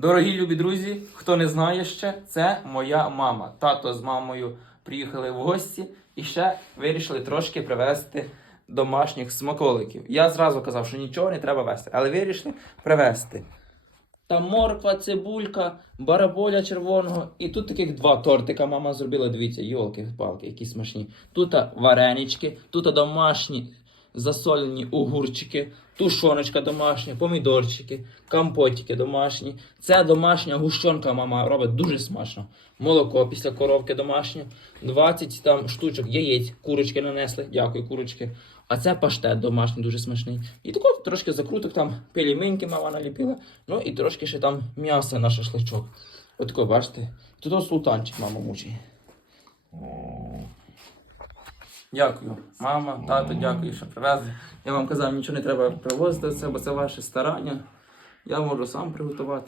Дорогі любі друзі, хто не знає ще, це моя мама. Тато з мамою приїхали в гості і ще вирішили трошки привезти домашніх смаколиків. Я зразу казав, що нічого не треба вести, але вирішили привезти. Там морква, цибулька, бараболя червоного. І тут таких два тортика мама зробила. Дивіться, йолки-палки, які смачні. Тут варенички, тут домашні засолені огурчики, тушоночка домашня, помідорчики, компотики домашні. Це домашня гущонка мама робить дуже смачно. Молоко після коровки домашнє, 20 там штучок яєць, курочки нанесли. Дякую, курочки. А це паштет домашній, дуже смачний. І тако трошки закруток там пельменьки мама наліпила. Ну і трошки ще там м'яса на шашличок. Отако, бачите? Тут султанчик мама мучить. Дякую, мама, тато, дякую, що привезли. Я вам казав, нічого не треба привозити це, бо це ваше старання. Я можу сам приготувати.